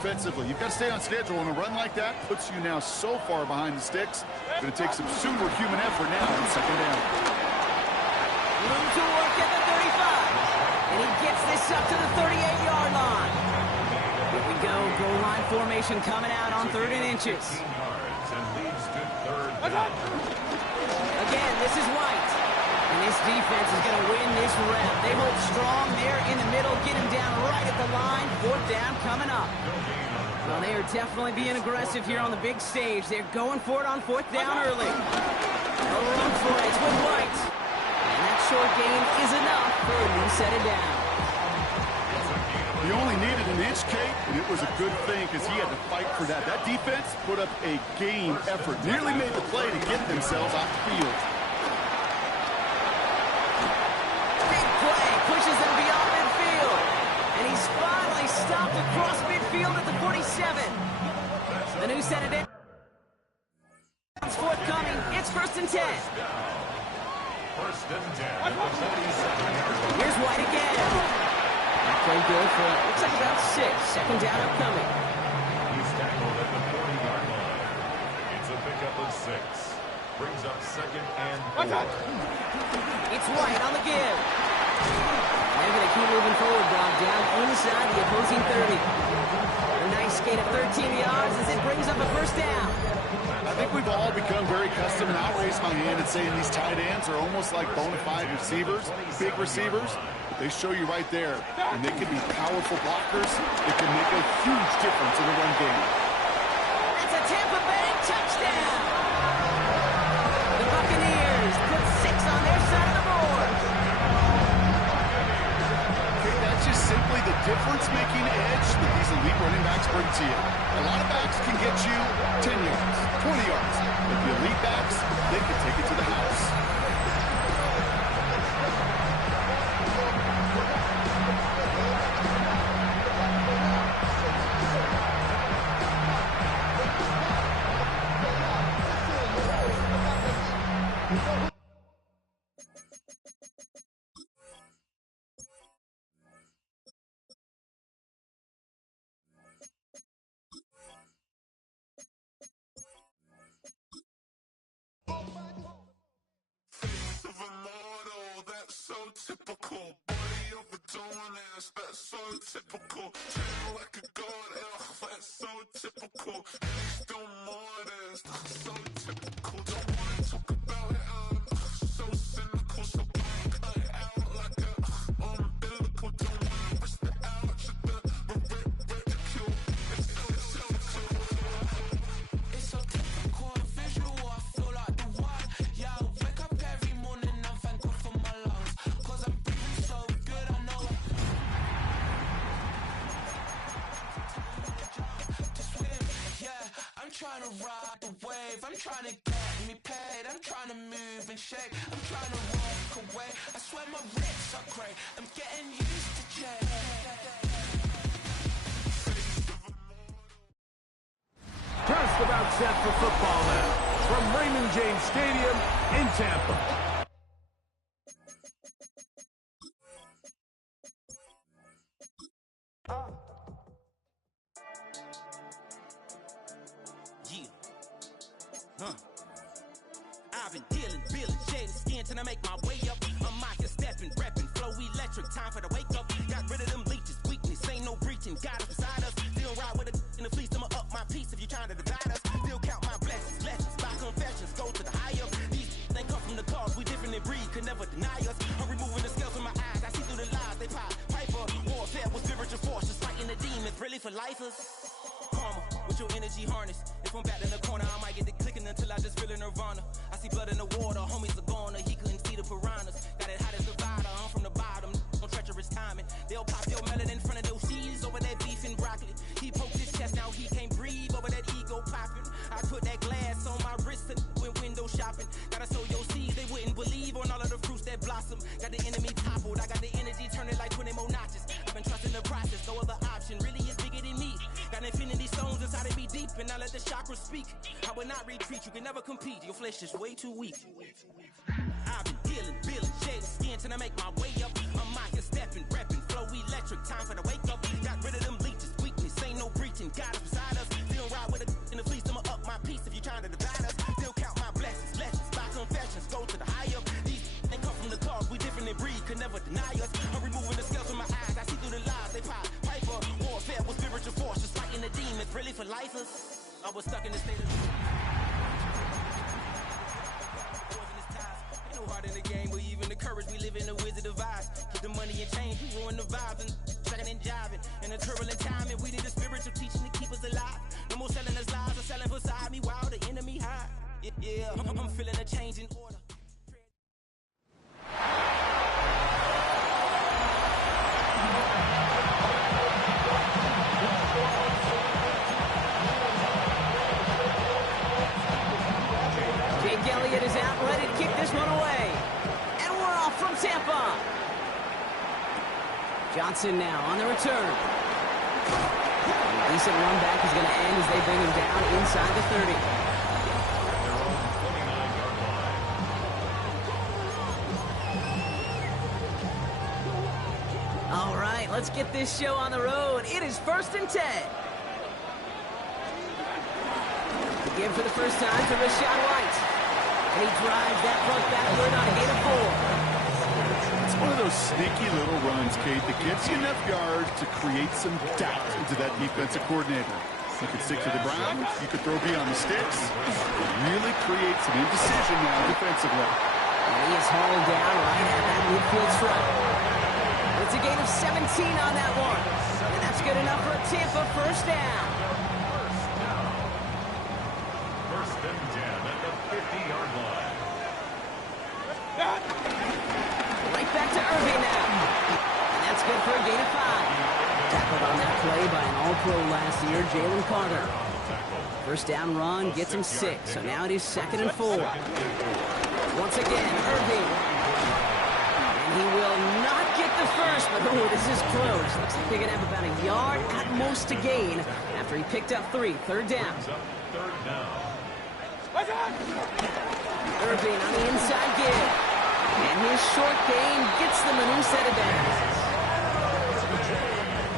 Offensively, you've got to stay on schedule, and a run like that puts you now so far behind the sticks. Going to take some superhuman effort now on second down. Room to work at the 35, and he gets this up to the 38-yard line. Here we go, goal line formation coming out on 3rd and inches. Again, this is White, and this defense is going to win this rep. They hold strong there in the middle, get him down right at the line. 4th down coming up. Well, they are definitely being aggressive here on the big stage. They're going for it on 4th down early. No room for it. It's with White. And that short gain is enough for a new set of down. He only needed an inch, Kate, and it was a good thing because he had to fight for that. That defense put up a game effort. Nearly made the play to get themselves off the field. Big play. Pushes them beyond midfield. And he's finally stopped across midfield at the 47. The new set of downs forthcoming. It's 1st and 10. Here's White again. Played good for, looks like about 6. 2nd down upcoming. He's tackled at the 40-yard line. It's a pickup of 6. Brings up 2nd and 4. It's White on the give. They're going to keep moving forward, Bob, down inside the opposing 30. A nice gain of 13 yards as it brings up a 1st down. I think we've all become very accustomed, and I'll raise my hand and saying these tight ends are almost like bona fide receivers, big receivers. They show you right there, and they can be powerful blockers. It can make a huge difference in the run game. That's a Tampa Bay touchdown. The Buccaneers put 6 on their side of the board. Okay, that's just simply the difference-making edge that these elite running backs bring to you. A lot of backs can get you 10 yards, 20 yards, but the elite backs, they can take it to the house. Typical body of a donut, that's so typical. Treat like a god, that's so typical. Still modest, so typical. Don't wanna talk about it, so cynical. So cut it out like a umbilical. Don't wanna risk the ouch of the ridicule. It's so typical, visual. I feel like the one. Yeah, I wake up every morning and thank God for my lungs. Cause I'm breathing so good, I know to swim, yeah. I'm trying to ride the wave. I'm trying to get me paid. I'm trying to move and shake. I'm trying to walk away. I swear my wrists are great. I'm getting used to change. Just about set for football now from Raymond James Stadium in Tampa. I've been dealing, shading skin till I make my way up. I'm out here stepping, repping, flow electric, time for the wake up. Got rid of them leeches, weakness, ain't no breaching, got us beside us. Still ride with a in the fleece, I'ma up my piece if you're trying to divide us. Still count my blessings, lessons, by confessions, go to the higher. These they come from the cause, we different in breed, could never deny us. I'm removing the scales from my eyes, I see through the lies, they pop. Piper, warfare with spiritual forces, fighting the demons, really for lifers. Karma, with your energy harness. If I'm back in the corner, I might get the clicking until I just feel a nirvana. I see blood in the water, homies are gone, he couldn't see the piranhas. Got it hot as Nevada, I'm from the bottom, no treacherous timing. They'll pop your melon in front of those seeds over that beef and broccoli. He poked his chest, now he can't breathe over that ego popping. I put that glass on my wrist and went window shopping. Gotta sow your seeds, they wouldn't believe on all of the fruits that blossom. Got the enemy toppled, I got the energy turning like 20 more notches. I've been trusting the process, no other option really is bigger than me. Got infinity stones inside of me deep, and I let the chakras speak. I will not retreat, you can never compete, your flesh is way too weak. I've been dealing, shading skin till I make my way up. I'm out here stepping, repping, flow electric, time for the wake up. Got rid of them leeches, weakness, ain't no breaching, for lifers. I was stuck in the state of ain't no heart in the game, but even the courage we live in the Wizard of Oz. Get the money and change, we ruin the vibes and tracking and jiving. In a turbulent time, and we need a spiritual teaching to keep us alive. No more selling us lies or selling beside me while the enemy high. Yeah, I'm feeling a change in order. Jake Elliott is out, ready to kick this one away. And we're off from Tampa. Johnson now on the return. A decent run back is going to end as they bring him down inside the 30. All right, let's get this show on the road. It is 1st and 10. Again for the first time to Rachaad White. And he drives that front backward on a gain of 4. It's one of those sneaky little runs, Kate, that gets you enough yards to create some doubt into that defensive coordinator. You could stick to the ground, you could throw beyond the sticks. It really creates some indecision now defensively. And he is hauled down right at that midfield stripe. It's a gain of 17 on that one. And that's good enough for a Tampa first down. First and 10 at the 50-yard line. Right back to Irving now. And that's good for a gain of 5. Tackled on that play by an All-Pro last year, Jalen Carter. First down run gets him 6. So now it is 2nd and 4. Once again, Irving. And he will not get the first, but oh, this is close. Looks like they're going to have about a yard at most to gain after he picked up 3. Third down. Third down. Irving on the inside give. And his short gain gets them a new set of downs.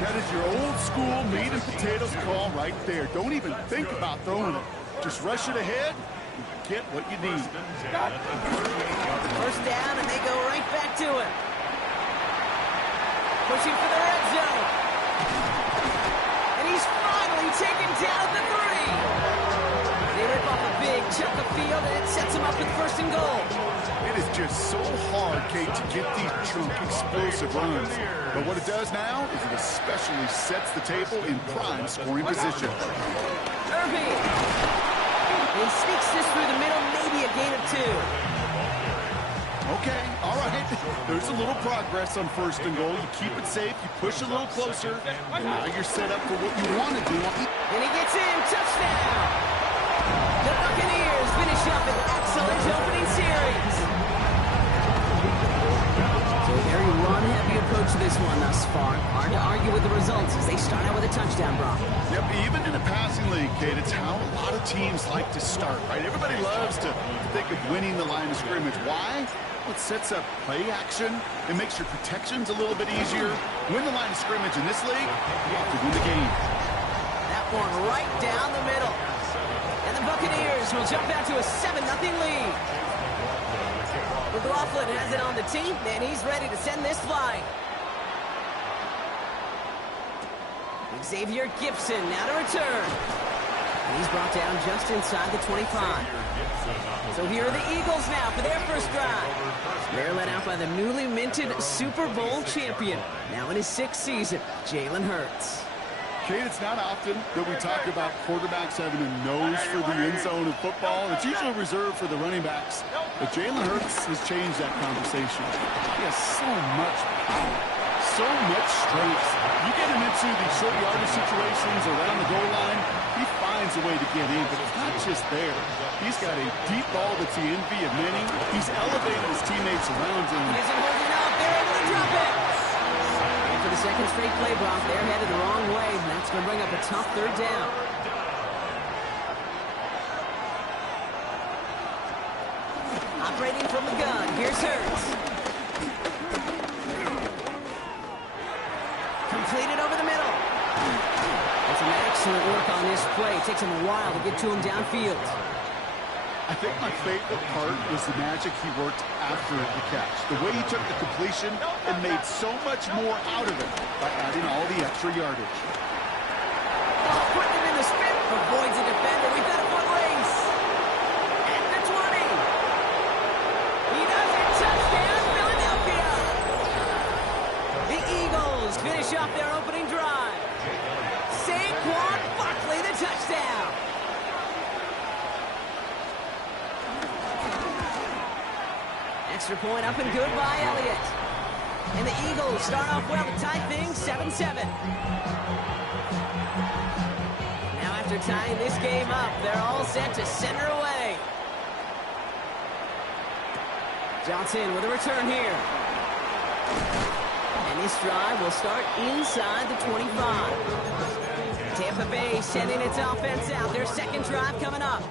That is your old school meat and potatoes call right there. Don't even think about throwing it. Just rush it ahead and get what you need. First down, and they go right back to it. Pushing for the red zone. And he's finally taken down at the 3. They rip off a big chunk of field, and it sets him up with 1st and goal. It is just so hard, Kate, to get these chunk explosive runs. But what it does now is it especially sets the table in prime scoring position. Irving. He sneaks this through the middle, maybe a gain of 2. Okay, all right. There's a little progress on 1st and goal. You keep it safe, you push a little closer, and now you're set up for what you want to do. And he gets in, touchdown! The Buccaneers finish up an excellent opening series. So a very run-heavy approach to this one thus far. Hard to argue with the results as they start out with a touchdown, Brock. Yep, even in a passing league, Kate, it's how a lot of teams like to start, right? Everybody loves to think of winning the line of scrimmage. Why? Well, it sets up play action. It makes your protections a little bit easier. Win the line of scrimmage in this league, you have to win the game. That one right down the middle. And the Buccaneers will jump out to a 7-0 lead. McLaughlin has it on the team, and he's ready to send this flying. Xavier Gipson now to return. And he's brought down just inside the 25. So here are the Eagles now for their first drive. They're led out by the newly minted Super Bowl champion, now in his 6th season, Jalen Hurts. Kate, it's not often that we talk about quarterbacks having a nose for the end zone of football. It's usually reserved for the running backs. But Jalen Hurts has changed that conversation. He has so much power, so much strength. You get him into these short yardage situations around the goal line, he finds a way to get in, but it's not just there. He's got a deep ball that's the envy of many. He's elevated his teammates around him. He isn't holding out. They're able to drop it. For the second straight play, Brock, they're headed the wrong way, and that's going to bring up a tough 3rd down. Operating from the gun, here's Hurts. Completed over the middle. That's some excellent work on this play. It takes him a while to get to him downfield. I think my favorite part was the magic he worked after the catch. The way he took the completion and made so much more out of it by adding all the extra yardage. Oh, putting him in the spin extra point up and good by Elliott. And the Eagles start off well to tie things 7-7. Now after tying this game up, they're all set to send her away. Johnson with a return here. And this drive will start inside the 25. Tampa Bay sending its offense out. Their second drive coming up.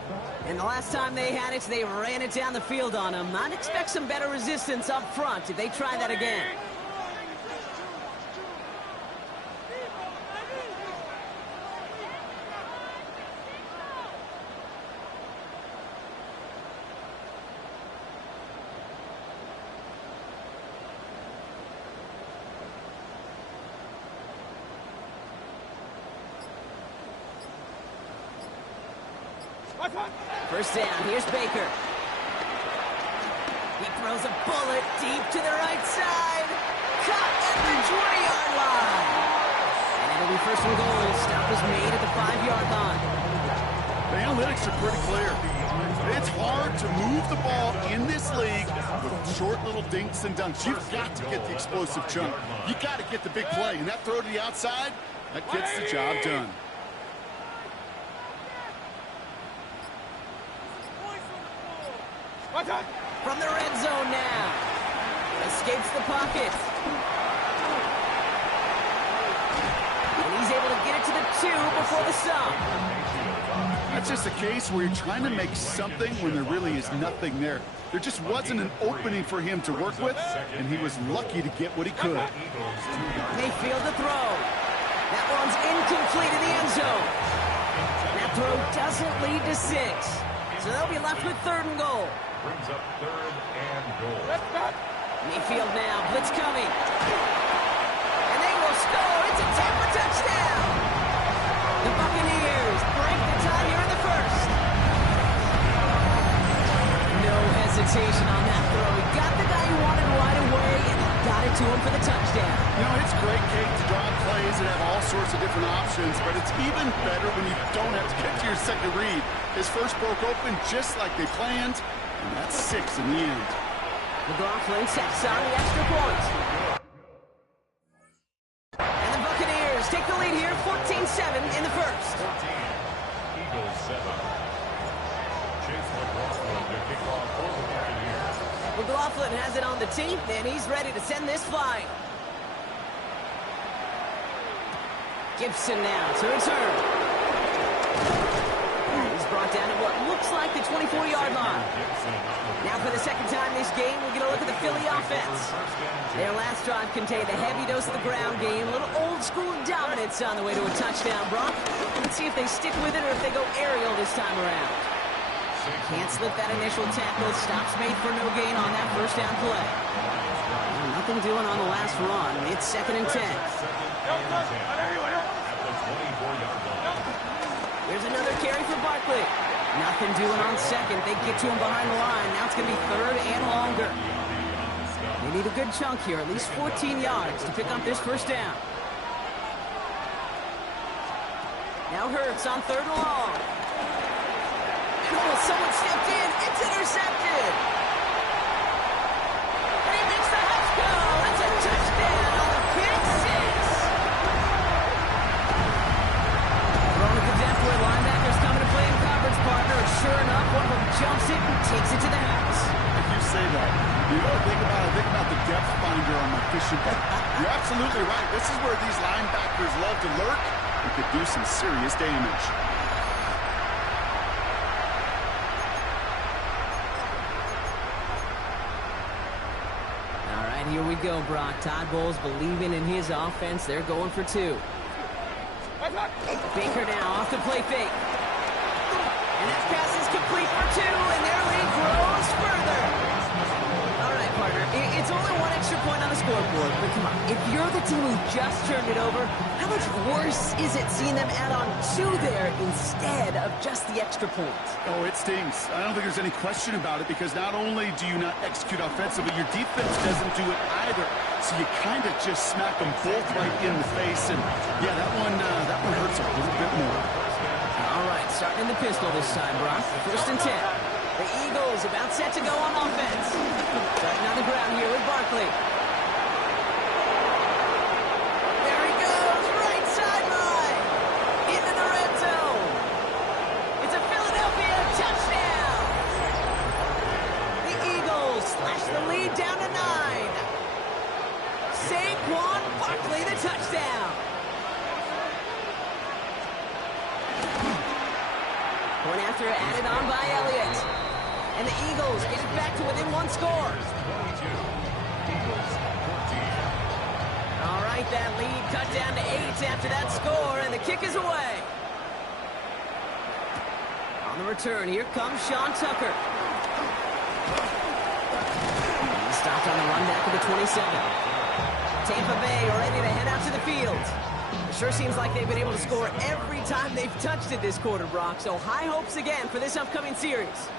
And the last time they had it, they ran it down the field on them. I'd expect some better resistance up front if they try that again. First down, here's Baker. He throws a bullet deep to the right side. Caught at the 20-yard line. And it'll be first and goal. Stop is made at the 5-yard line. The analytics are pretty clear. It's hard to move the ball in this league with short little dinks and dunks. You've got to get the explosive chunk. You got to get the big play. And that throw to the outside, that gets the job done. From the red zone now. Escapes the pocket. And he's able to get it to the 2 before the stop. That's just a case where you're trying to make something when there really is nothing there. There just wasn't an opening for him to work with, and he was lucky to get what he could. Mayfield to throw. That one's incomplete in the end zone. That throw doesn't lead to 6. So they'll be left with 3rd and goal. Brings up 3rd and goal. Mayfield now, blitz coming. And they will score. It's a Tampa touchdown. The Buccaneers break the tie here in the first. No hesitation on that throw. He got the guy he wanted right away, and he got it to him for the touchdown. You know, it's great, Kate, to draw plays and have all sorts of different options, but it's even better when you don't have to get to your second read. His first broke open just like they planned. And that's 6 in the end. McLaughlin sets on the extra point. And the Buccaneers take the lead here, 14-7 in the first. 14, Eagles 7. Chase McLaughlin to kick off for the Buccaneers. McLaughlin has it on the tee, and he's ready to send this flying. Gibson now to return. Brought down at what looks like the 24-yard line. Now for the second time this game, we're going to look at the Philly offense. Their last drive contained a heavy dose of the ground game, a little old-school dominance on the way to a touchdown, Brock. Let's see if they stick with it or if they go aerial this time around. Can't slip that initial tackle. Stops made for no gain on that first down play. Well, nothing doing on the last run. It's 2nd and 10. Here's another carry for Barkley. Nothing doing on second. They get to him behind the line. Now it's going to be 3rd and longer. They need a good chunk here, at least 14 yards to pick up this first down. Now Hurts on 3rd and long. Oh, someone stepped in. It's intercepted. And he makes the house go. That's a touchdown on the pick 6. Thrown at the depth where linebackers coming to play in coverage, partner. And sure enough, one of them jumps it and takes it to the house. If you say that, you know, think about the depth finder on my fishing boat. You're absolutely right. This is where these linebackers love to lurk and could do some serious damage. All right, here we go, Brock. Todd Bowles believing in his offense. They're going for 2. Baker now off the play fake. And that pass is complete for 2, and their lead grows further. All right, partner, it's only 1 extra point on the scoreboard, but come on, if you're the team who just turned it over, how much worse is it seeing them add on 2 there instead of just the extra point? Oh, it stings. I don't think there's any question about it, because not only do you not execute offensively, your defense doesn't do it either. So you kind of just smack them both right in the face, and yeah, that one hurts a little bit more. All right, starting in the pistol this time, Brock. 1st and 10. The Eagles about set to go on offense. Starting on the ground here with Barkley. There he goes, right sideline. Into the red zone. It's a Philadelphia touchdown. The Eagles slash the lead down to 9. Saquon Barkley, the touchdown. Point after added on by Elliott. And the Eagles get it back to within 1 score. All right, that lead cut down to 8 after that score, and the kick is away. On the return, here comes Sean Tucker. He's stopped on the run back of the 27. Tampa Bay ready to head out to the field. It sure seems like they've been able to score every time they've touched it this quarter, Brock. So high hopes again for this upcoming series.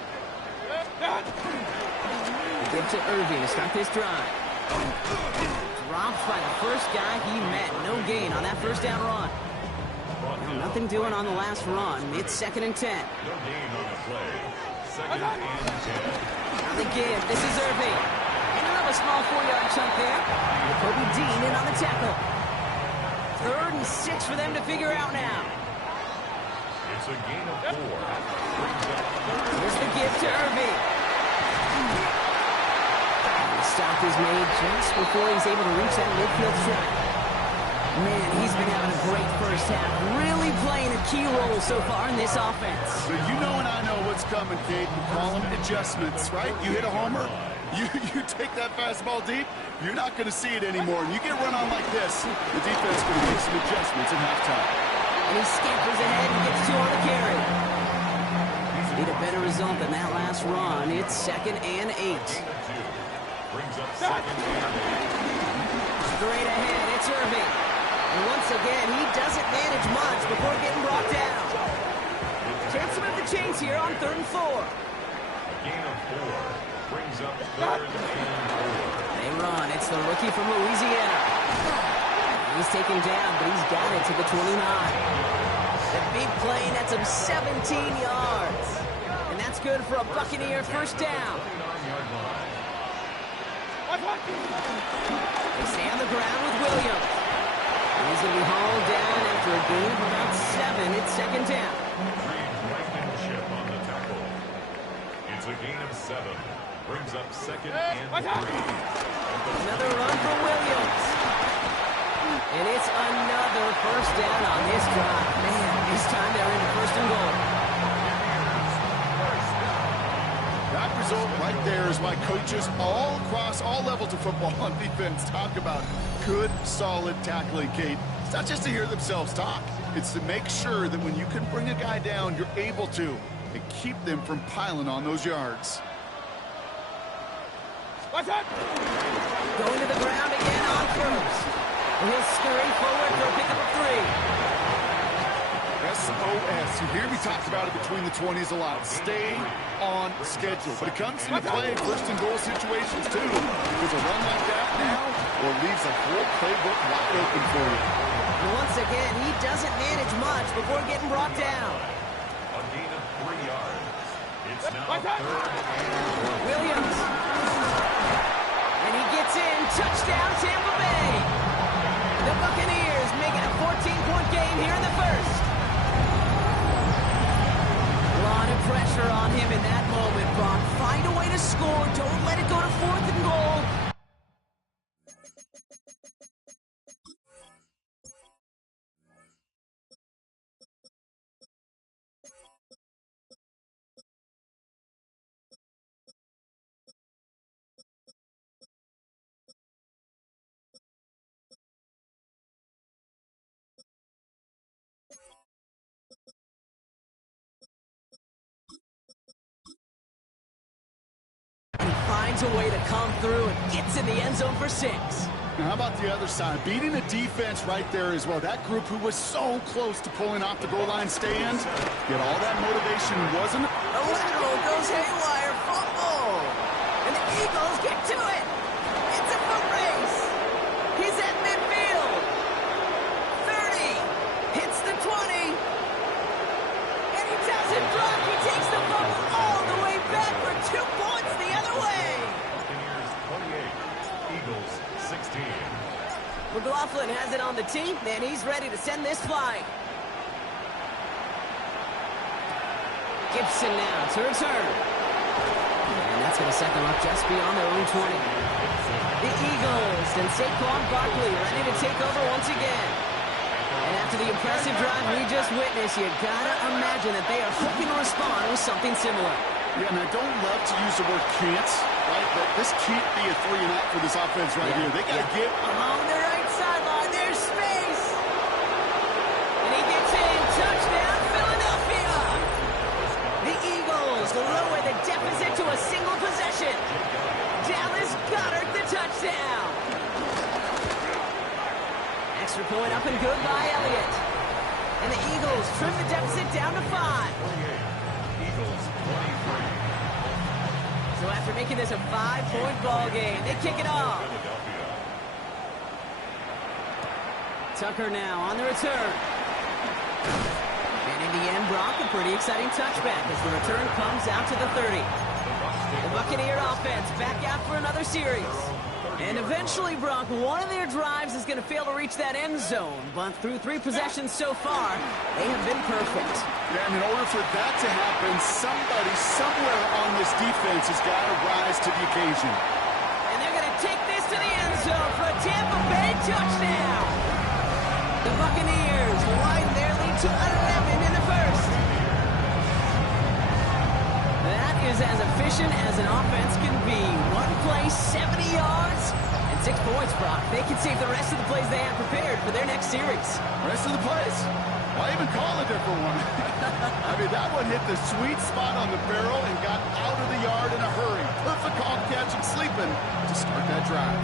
Give to Irving to start this drive. Dropped by the first guy he met. No gain on that first down run. Well, nothing doing on the last run. It's 2nd and 10. No gain on the play. 2nd and 10. Now the give. This is Irving. And another small 4-yard chunk there. Kobe Dean in on the tackle. 3rd and 6 for them to figure out now. It's a gain of 4. Here's the give to Irving. The stop is made just before he's able to reach that midfield strike. Man, he's been having a great first half. Really playing a key role so far in this offense. So you know and I know what's coming, Kate. We call them adjustments, right? You hit a homer, you take that fastball deep, you're not going to see it anymore. And you get run on like this, the defense is going to make some adjustments at halftime. And he scampers ahead and gets 2 on the carry. Need a better result than that last run. It's 2nd and 8. Brings up 2nd and 8. Straight ahead, it's Irving. And once again, he doesn't manage much before getting brought down. Chance to move the chains here on 3rd and 4. A gain of 4. Brings up 3rd and 4. They run. It's the rookie from Louisiana. He's taken down, but he's got it to the 29. The big play nets him 17 yards. And that's good for a Buccaneer first down. They stay on the ground with Williams. He's going to be hauled down after a gain of about 7. It's 2nd down. Blankenship on the tackle. It's a gain of 7. Brings up 2nd and 3. Another run for Williams. And it's another first down on this drive. Man, this time they're into 1st and goal. That result right there is why coaches all across all levels of football on defense talk about good, solid tackling, Kate. It's not just to hear themselves talk. It's to make sure that when you can bring a guy down, you're able to and keep them from piling on those yards. Going to the ground again on 1st. And he'll scurry forward for a pickup of 3. SOS. You hear me talk about it between the 20s a lot. Stay on schedule. But it comes into play in 1st and goal situations, too. There's a run like that now, or leaves a whole playbook wide open for you. And once again, he doesn't manage much before getting brought down. A gain of 3 yards. It's now 3rd and 4. Williams. And he gets in. Touchdown, Tampa Bay. The Buccaneers making a 14-point game here in the 1st. A lot of pressure on him in that moment, Brock. Find a way to score. Don't let it go to 4th and goal. Finds a way to come through and gets in the end zone for 6. Now, how about the other side? Beating a defense right there as well. That group who was so close to pulling off the goal line stand, yet all that motivation wasn't. The lateral goes haywire, fumble. And the Eagles get to it. It's a foot race. He's at midfield. 30. Hits the 20. And he doesn't drop. He takes the fumble all the way back McLaughlin has it on the tee, and he's ready to send this flight. Gibson now to return. And that's going to set them up just beyond their own 20. The Eagles and Saquon Barkley ready to take over once again. And after the impressive drive we just witnessed, you gotta imagine that they are hoping to respond with something similar. Yeah, and I don't love to use the word can't, right? But this can't be a 3-and-out for this offense right here. They got to get along the right sideline. There's space. And he gets in. Touchdown, Philadelphia. The Eagles lower the deficit to a single possession. Dallas Goedert the touchdown. Extra point up and good by Elliott. And the Eagles trim the deficit down to 5. Eagles 23. So after making this a 5-point ball game, they kick it off. Tucker now on the return. And in the end, Brock, a pretty exciting touchback as the return comes out to the 30. The Buccaneer offense back out for another series. And eventually, Brock, one of their drives is going to fail to reach that end zone. But through 3 possessions so far, they have been perfect. Yeah, and in order for that to happen, somebody somewhere on this defense has got to rise to the occasion. And they're going to take this to the end zone for a Tampa Bay touchdown. The Buccaneers widen their lead to 11 in the first. That is as efficient as an offense can be. One play, 70 yards, and 6 points, Brock. They can save the rest of the plays they have prepared for their next series. Rest of the plays? Why even call a different one? I mean, that one hit the sweet spot on the barrel and got out of the yard in a hurry. Perfect call to catch him sleeping to start that drive.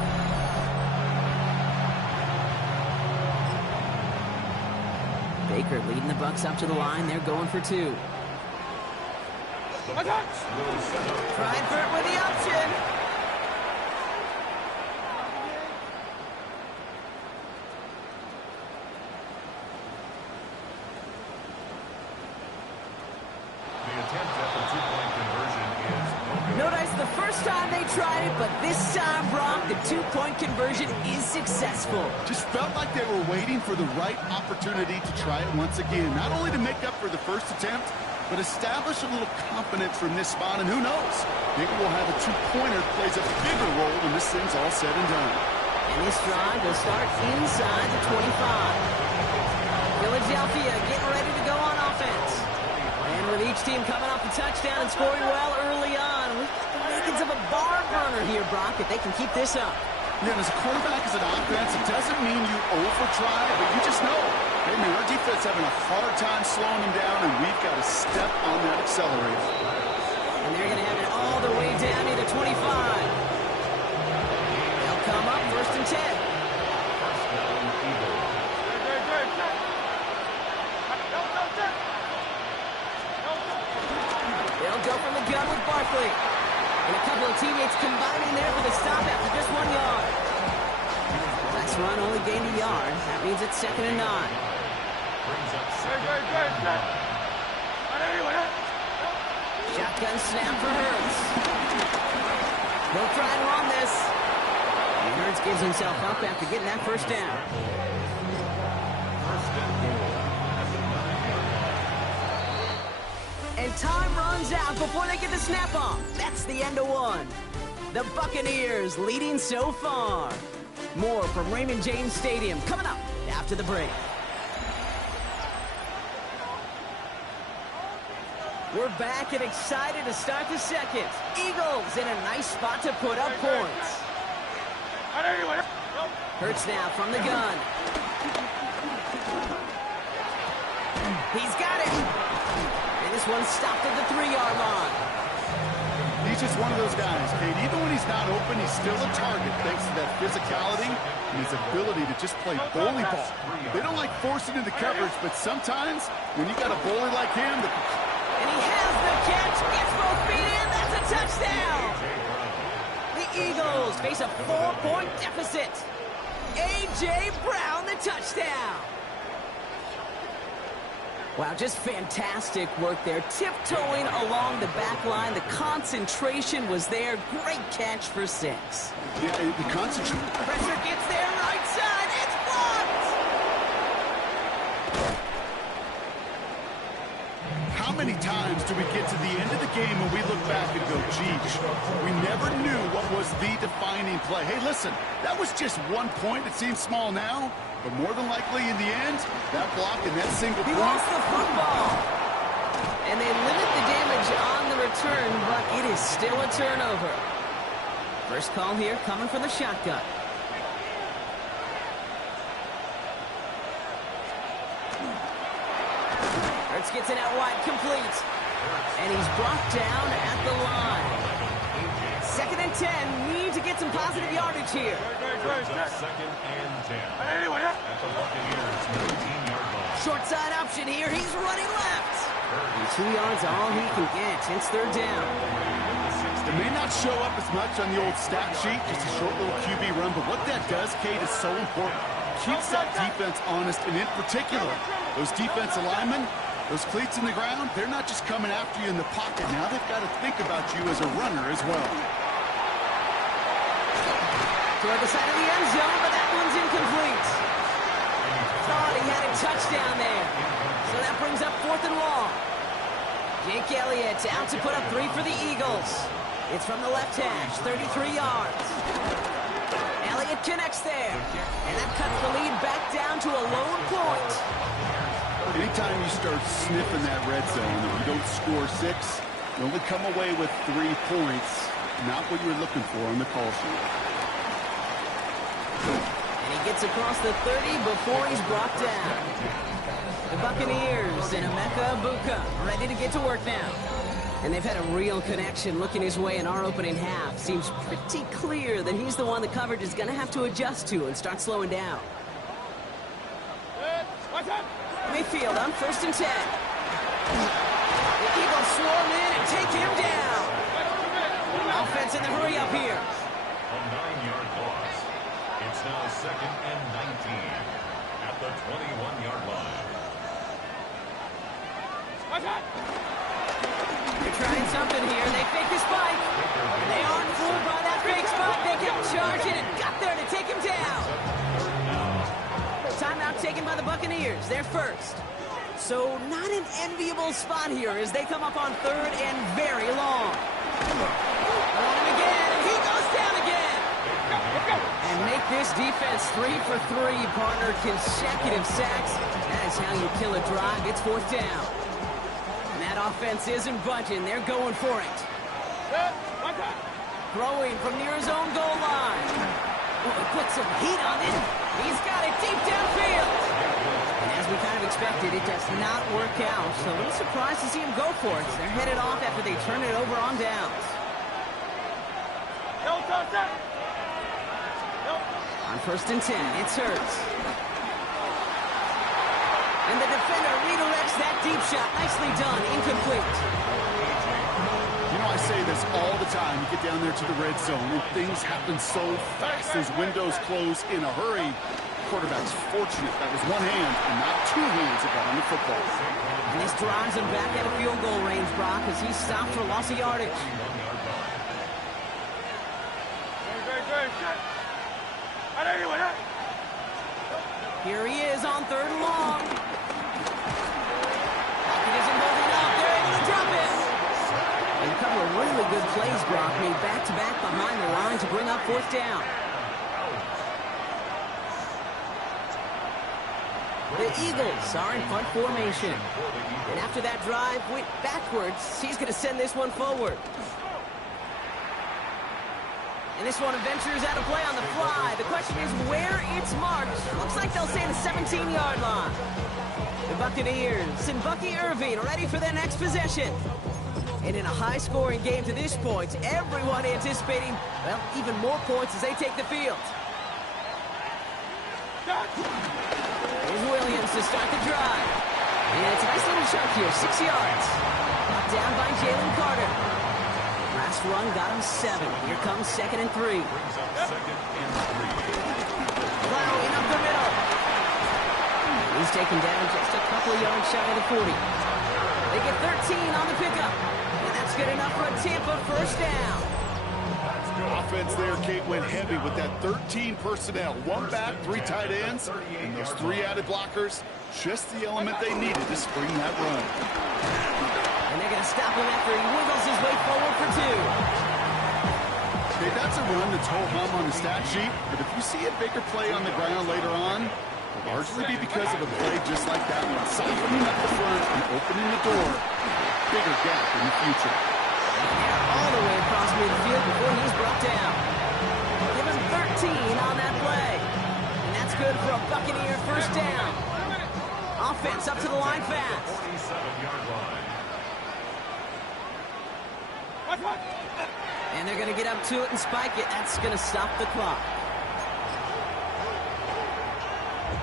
Baker leading the Bucs up to the line. They're going for 2. Freifert with the option. The attempt at the 2-point conversion is no good. Notice the first time they tried it, but this time, Brock, the 2-point conversion is successful. Just felt like they were waiting for the right opportunity to try it once again. Not only to make up for the first attempt, but establish a little confidence from this spot, and who knows? Maybe we'll have a 2-pointer that plays a bigger role when this thing's all said and done. And this drive will start inside the 25. Philadelphia getting ready to go on offense. And with each team coming off a touchdown and scoring well early on, we've got the makings of a barn burner here, Brock, if they can keep this up. Yeah, and as a quarterback, as an offense, it doesn't mean you over-try, but you just know, hey, man, our defense having a hard time slowing them down, and we've got to step on that accelerator. And they're going to have it all the way down to the 25. They'll come up 1st and 10. They'll go from the gun with Barkley. And a couple of teammates combining there for the stop after just 1 yard. Last run only gained a yard. That means it's 2nd and 9. Shotgun snap for Hurts. They'll try to run this. And Hurts gives himself up after getting that first down. And time runs out before they get the snap off. That's the end of 1. The Buccaneers leading so far. More from Raymond James Stadium coming up after the break. We're back and excited to start the second. Eagles in a nice spot to put up points. Hurts now from the gun. He's got it. And this one stopped at the 3-yard line. He's just one of those guys, Kate. Even when he's not open, he's still a target thanks to that physicality and his ability to just play bully ball. They don't like forcing into coverage, but sometimes when you got a bully like him, and he has the catch, gets both feet in, that's a touchdown! The Eagles face a 4-point deficit. A.J. Brown, the touchdown! Wow, just fantastic work there. Tiptoeing along the back line. The concentration was there. Great catch for 6. Yeah, the concentration. Pressure gets there, right side. It's how many times do we get to the end of the game and we look back and go, geez, we never knew what was the defining play. Hey, listen, that was just 1 point. It seems small now, but more than likely in the end, that block and that single He point. lost the football. And they limit the damage on the return, but it is still a turnover. First call here coming from the shotgun. Hurts gets it out wide, complete. And he's brought down at the line. 2nd and 10, need to get some positive yardage here. Brings up 2nd and 10. At the Buccaneers' 19-yard line. Short side option here, he's running left. And 2 yards all he can get. It's 3rd down. It may not show up as much on the old stat sheet, just a short little QB run, but what that does, Kate, is so important. Keeps that defense honest, and in particular, those defensive linemen, those cleats in the ground, they're not just coming after you in the pocket. Now they've got to think about you as a runner as well. Toward the side of the end zone, but that one's incomplete. Thought he had a touchdown there. So that brings up 4th and long. Jake Elliott out to put up 3 for the Eagles. It's from the left hash, 33 yards. Elliott connects there. And that cuts the lead back down to a lone point. Anytime you start sniffing that red zone, if you don't score 6, you only come away with 3 points. Not what you're looking for on the call sheet. And he gets across the 30 before he's brought down. The Buccaneers and Emeka Egbuka ready to get to work now. And they've had a real connection looking his way in our opening half. Seems pretty clear that he's the one the coverage is going to have to adjust to and start slowing down. Mayfield on 1st and 10. The Eagles swarm in and take him down. Offense in the hurry up here. A 9-yard loss. It's now 2nd and 19 at the 21-yard line. They're trying something here. They fake the spike. They aren't fooled by that fake spike. They kept charging and got there to take him down. Timeout taken by the Buccaneers. They're first. So not an enviable spot here as they come up on 3rd and very long. On him again, and he goes down again. And make this defense 3 for 3, partner. Consecutive sacks. That is how you kill a drive. It's 4th down. And that offense isn't budging. They're going for it. Throwing from near his own goal line. Oh, he put some heat on it. He's got it deep downfield. And as we kind of expected, it does not work out. So a little surprised to see him go for it. They're headed off after they turn it over on downs. On 1st and 10, it's Hurts. And the defender redirects that deep shot. Nicely done. Incomplete. You know, I say this all the time. You get down there to the red zone, and things happen so fast. Those windows close in a hurry. Quarterback's fortunate that was one hand and not 2 hands that got on the football. And this drives him back at a field goal range, Brock, as he stopped for loss of yardage. Here he is on 3rd and long. Pocket isn't holding up. They're able to drop it. And a couple of really good plays, Brock, made back-to-back behind the line to bring up 4th down. The Eagles are in punt formation. And after that drive went backwards, he's going to send this one forward. And this one ventures out of play on the fly. The question is where it's marked. Looks like they'll say the 17-yard line. The Buccaneers and Bucky Irving ready for their next possession. And in a high-scoring game to this point, everyone anticipating, well, even more points as they take the field. Here's Williams to start the drive. And it's a nice little chunk here, 6 yards. Brought down by Jalen Carter. Last run got him 7. Here comes 2nd and 3. Brings up 2nd and 3. Plowing up the middle. He's taken down just a couple of yards shy of the 40. They get 13 on the pickup. And that's good enough for a Tampa 1st down. Offense there, Kate, went heavy with that 13 personnel. 1 back, 3 tight ends, and those 3 added blockers. Just the element they needed to spring that run. him after he wiggles his way forward for 2. Okay, that's a run that's ho-hum on the stat sheet, but if you see a bigger play on the ground later on, it'll largely be because of a play just like that one, siphoning up the front and opening the door. Bigger gap in the future. All the way across midfield before he's brought down. Give him 13 on that play. And that's good for a Buccaneer first down. Offense up to the line fast. 47-yard line. And they're going to get up to it and spike it. That's going to stop the clock.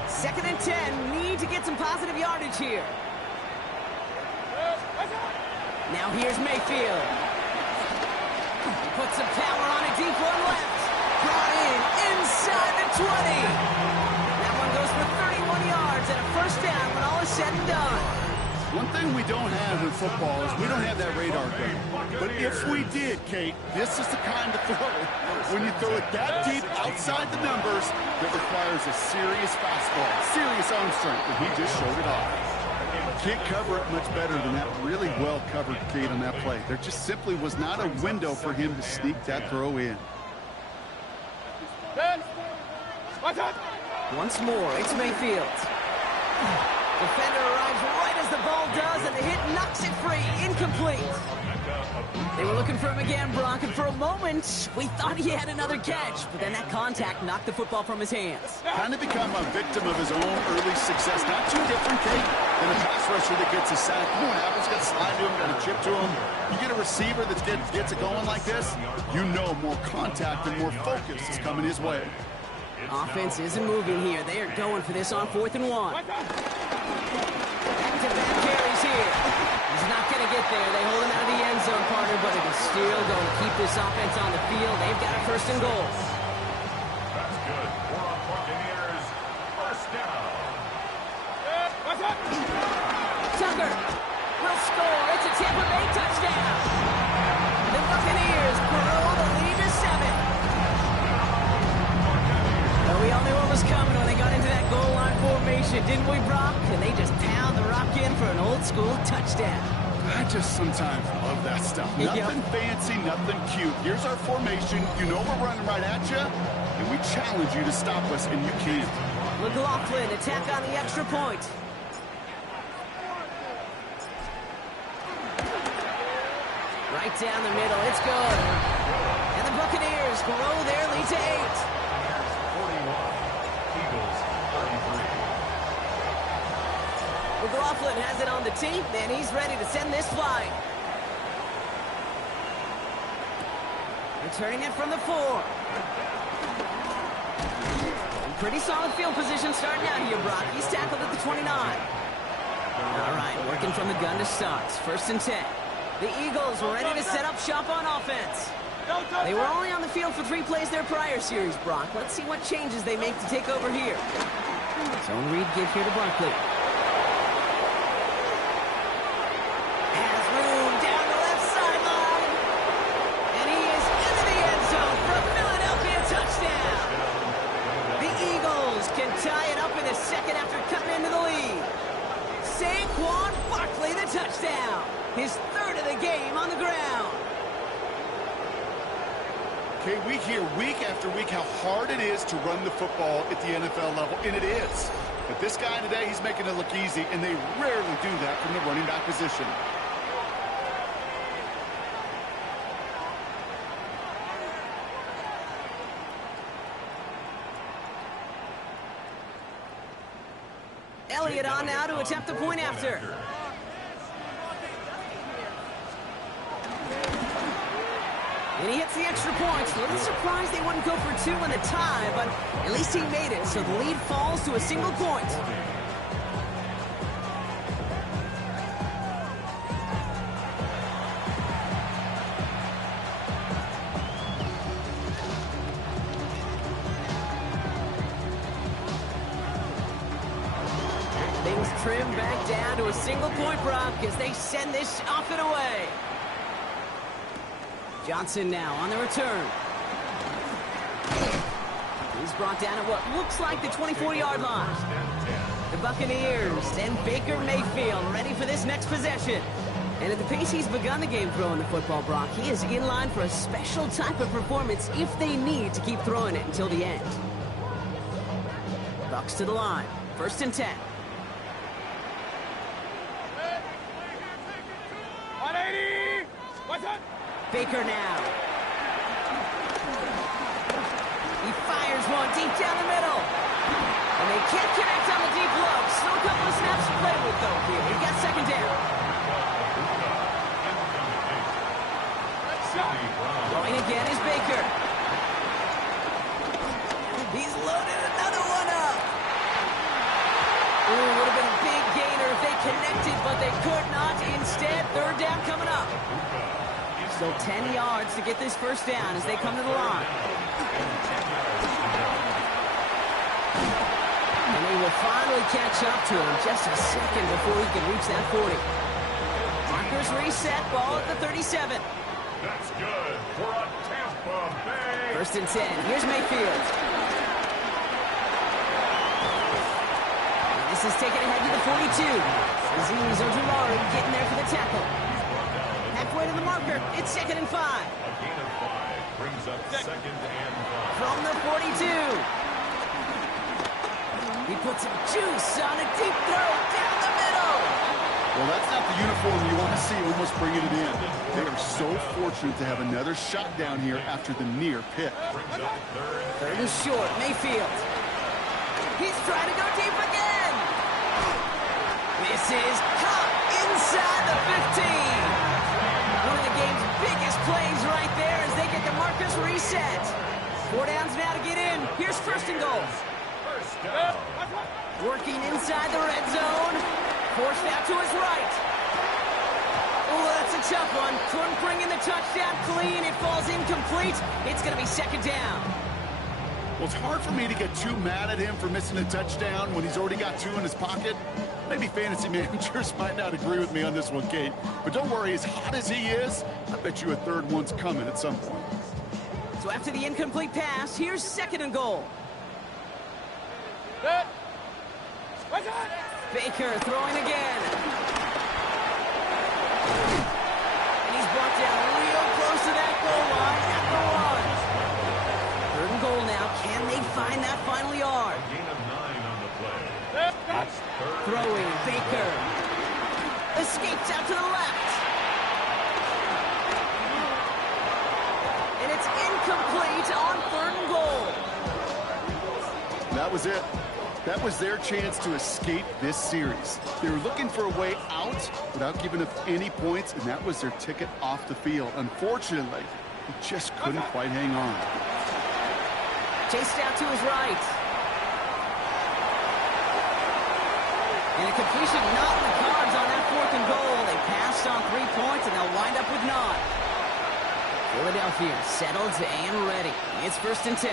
2nd and 10. Need to get some positive yardage here. Now here's Mayfield. Put some power on it, deep one left. Brought in inside the 20. That one goes for 31 yards and a first down when all is said and done. One thing we don't have in football is we don't have that radar gun. But if we did, Kate, this is the kind of throw, when you throw it that deep outside the numbers, that requires a serious fastball, serious arm strength, and he just showed it off. Can't cover it much better than that really well covered, Kate, on that play. There just simply was not a window for him to sneak that throw in. Once more, it's Mayfield. Defender arrives right as the ball does, and the hit knocks it free. Incomplete. They were looking for him again, Brock, and for a moment, we thought he had another catch, but then that contact knocked the football from his hands. Kind of become a victim of his own early success. Not too different, Kate, than a pass rusher that gets a sack. You know what happens? Got to slide to him, got to chip to him. You get a receiver that gets it going like this, you know more contact and more focus is coming his way. Offense isn't moving here. They are going for this on 4th and 1. Back-to-back carries here. He's not going to get there. They hold him out of the end zone, partner, but it is still going to keep this offense on the field. They've got a 1st and goal. That's good. For our Buccaneers, first down. Tucker will score. It's a Tampa Bay touchdown. The Buccaneers grow the lead to 7. Well, we all knew what was coming when they got into that goal line formation, didn't we, Brock? And they just pound the rock in for an old-school touchdown. I just sometimes love that stuff. Nothing fancy, nothing cute. Here's our formation. You know we're running right at you, and we challenge you to stop us, and you can't. McLaughlin, attack on the extra point. Right down the middle, it's good. And the Buccaneers grow their lead to 8. 41. Eagles, 33. McLaughlin has it on the tee, and he's ready to send this flight. Returning it from the 4. Pretty solid field position starting out here, Brock. He's tackled at the 29. All right, working from the gun to start. 1st and 10. The Eagles were ready to set up shop on offense. They were only on the field for 3 plays their prior series, Brock. Let's see what changes they make to take over here. Zone read give here to Barkley. Has room down the left sideline. And he is into the end zone for a Philadelphia touchdown. The Eagles can tie it up in the 2nd after cutting into the lead. Saquon Barkley, the touchdown. His 3rd of the game on the ground. Okay, we hear week after week how hard it is to run the football at the NFL level, and it is. But this guy today, he's making it look easy, and they rarely do that from the running back position. Elliott on now to attempt the point after. And he hits the extra points. A little surprised they wouldn't go for 2 in the tie, but at least he made it, so the lead falls to a single point. Things trim back down to a single point, Brock, as they send this off and away. Johnson now on the return. He's brought down at what looks like the 24-yard line. The Buccaneers and Baker Mayfield ready for this next possession. And at the pace he's begun the game throwing the football, Brock, he is in line for a special type of performance if they need to keep throwing it until the end. Bucks to the line. 1st and 10. 180! What's up? Baker now. He fires one deep down the middle. And they can't connect on the deep look. Still a couple of snaps to play with, though, here. He got 2nd down. Going again is Baker. He's loaded another one up. Ooh, would have been a big gainer if they connected, but they could not. Instead, 3rd down coming up. So 10 yards to get this 1st down as they come to the line. And they will finally catch up to him just a second before he can reach that 40. Markers reset, ball at the 37. That's good for a Tampa Bay. 1st and 10. Here's Mayfield. And this is taken ahead to the 42. Azeez Ojulari getting there for the tackle. Halfway to the marker. It's 2nd and 5. A gain of 5 brings up 2nd and 5. From the 42. He puts some juice on a deep throw down the middle. Well, that's not the uniform you want to see almost bringing it in. They are so fortunate to have another shot down here after the near pick. 3rd and short, Mayfield. He's trying to go deep again. This is caught inside the 15. One of the game's biggest plays right there as they get the markers reset. 4 downs now to get in. Here's 1st and goal. Working inside the red zone. Forced out to his right. Oh, that's a tough one. Couldn't bring in the touchdown clean. It falls incomplete. It's going to be 2nd down. Well, it's hard for me to get too mad at him for missing a touchdown when he's already got 2 in his pocket. Maybe fantasy managers might not agree with me on this one, Kate. But don't worry, as hot as he is, I bet you a 3rd one's coming at some point. So after the incomplete pass, here's 2nd and goal. Baker throwing again. And he's brought down real close to that goal line at the 1. 3rd and goal now. Can they find that final yard? Gain of 9 on the play. That's 3rd. Throwing, Baker. Escapes out to the left. And it's incomplete on 3rd and goal. That was it. That was their chance to escape this series. They were looking for a way out without giving up any points, and that was their ticket off the field. Unfortunately, he just couldn't quite hang on. Chased out to his right. And a completion not in the cards on that 4th and goal. They passed on 3 points, and they'll wind up with 9. Philadelphia settled and ready. It's 1st and 10.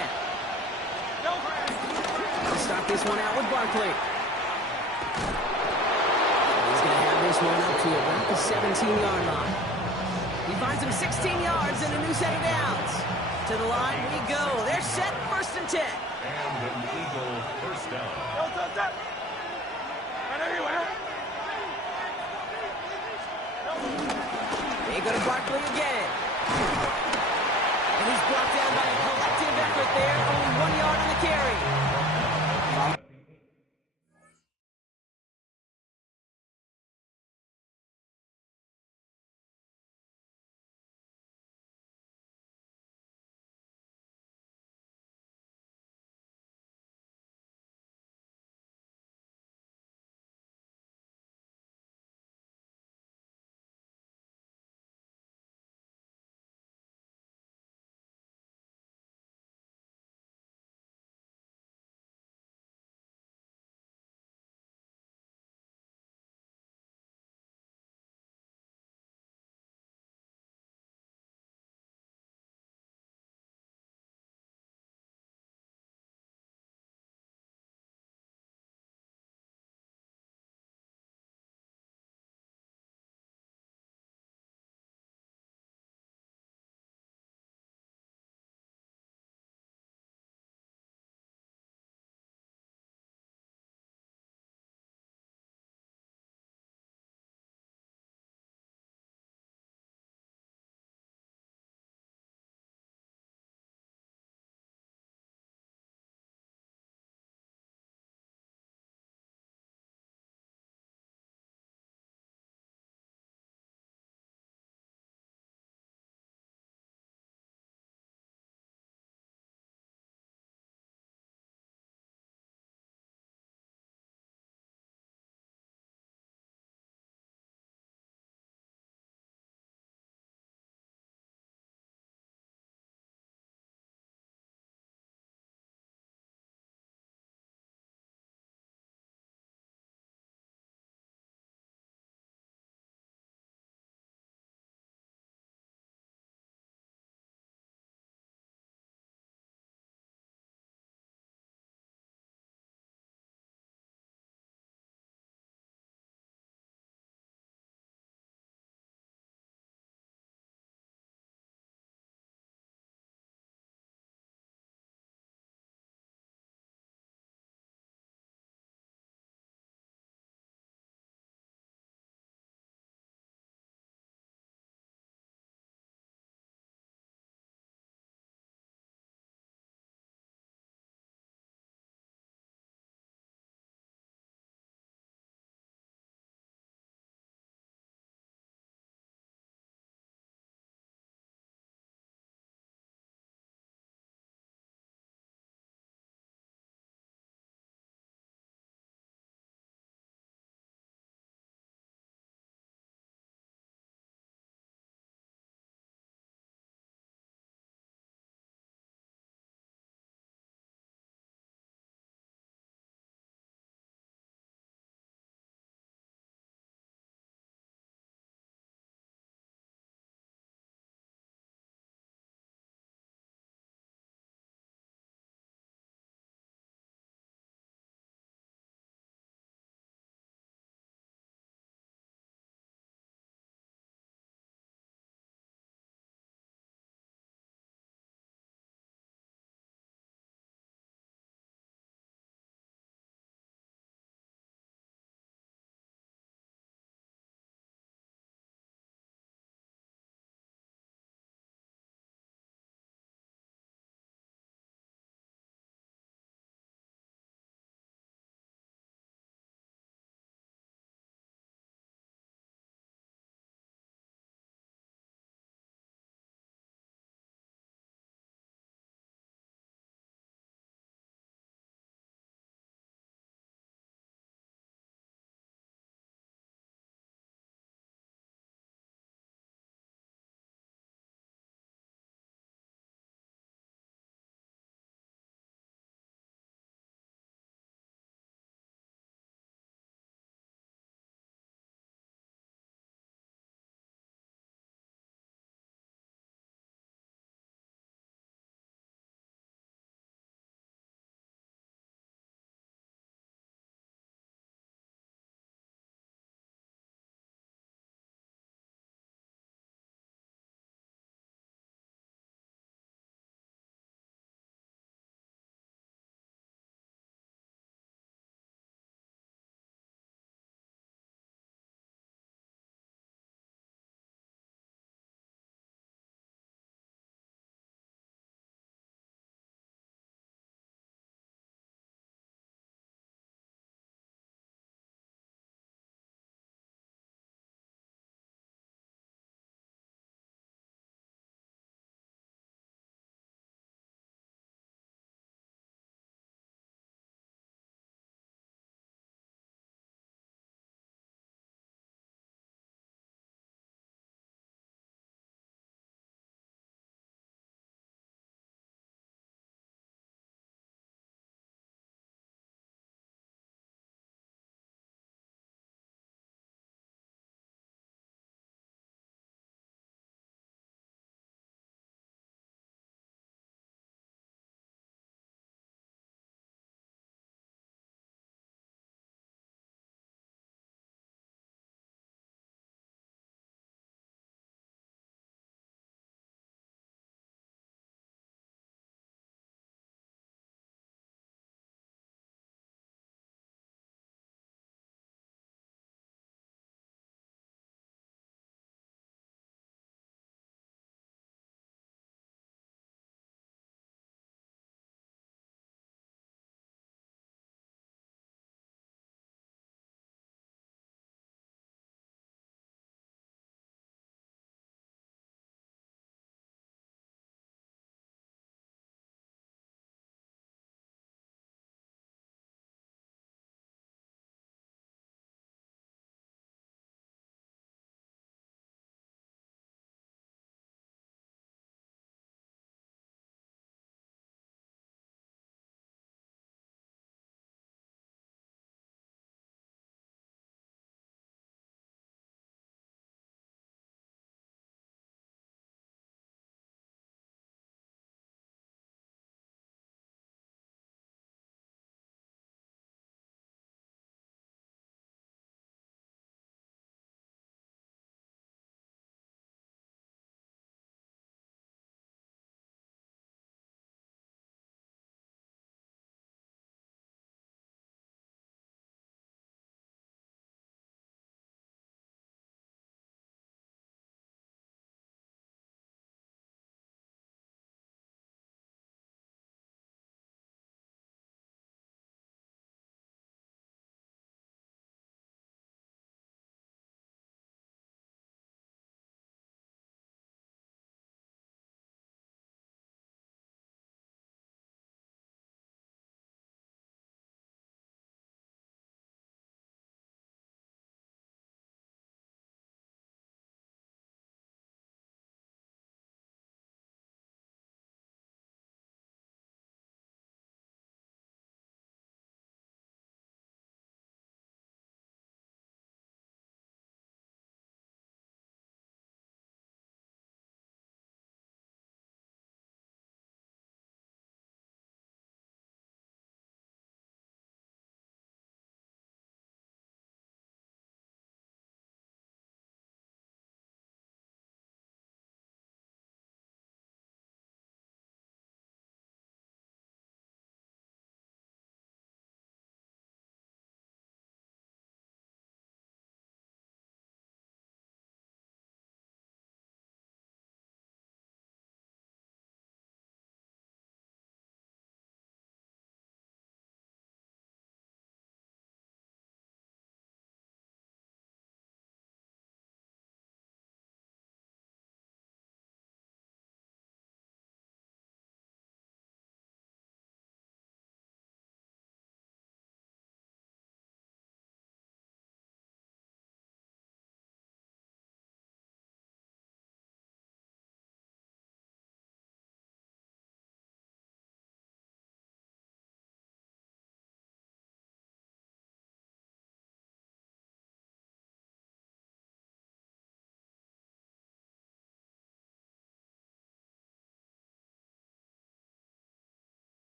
Let's start this one out with Barkley. He's going to have this one up to about the 17-yard line. He finds him 16 yards and a new set of downs. To the line we go. They're set, 1st and 10. And an Eagle 1st down. They go to Barkley again. And he's brought down by a collective effort there. Only 1 yard on the carry.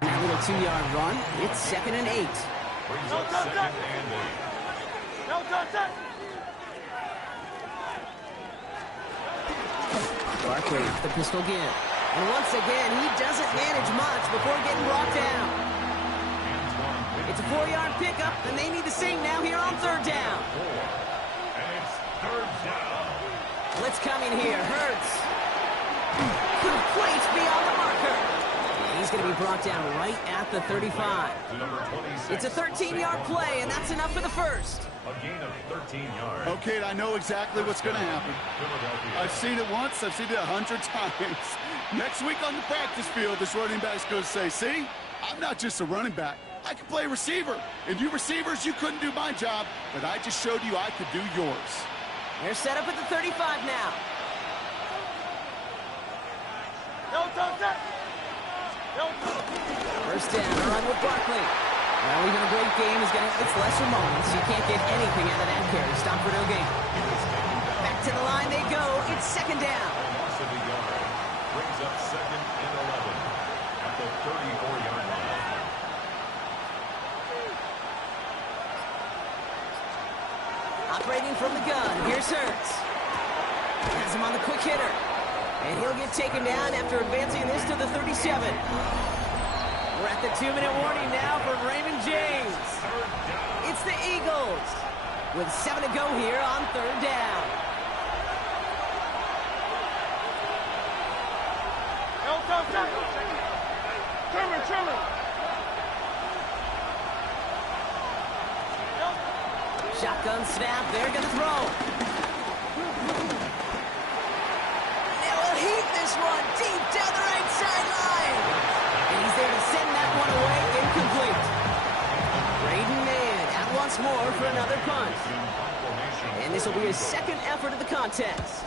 That little 2-yard run. It's 2nd and 8. Brings up 2nd and 8. Barkley off the pistol again. And once again, he doesn't manage much before getting brought down. It's a 4-yard pickup, and they need the same now here on 3rd down. And it's 3rd down. Let's come in here. Hurts. Complete beyond the marker. And he's going to be brought down right at the 35. To number 26. It's a 13-yard play, and that's enough for the first. A gain of 13 yards. Okay, I know exactly what's going to happen. Philadelphia. I've seen it once. I've seen it 100 times. Next week on the practice field, this running back's going to say, see, I'm not just a running back. I can play receiver. And you receivers, you couldn't do my job, but I just showed you I could do yours. They're set up at the 35 now. First down, a run with Barkley. Well, even a great game is going to have its lesser moments. You can't get anything out of that carry. Stop for no gain. Back to the line they go. It's 2nd down. Loss of a yard. Brings up 2nd and 11 at the 34-yard line. Operating from the gun. Here's Hurts. Has him on the quick hitter. And he'll get taken down after advancing this to the 37. We're at the 2-minute warning now from Raymond James. It's the Eagles with 7 to go here on 3rd down. Shotgun snap. They're going to throw. They will heat this one deep down the right sideline. And he's there to send that one away, incomplete. Braden Mann out once more for another punt. And this will be his 2nd effort of the contest.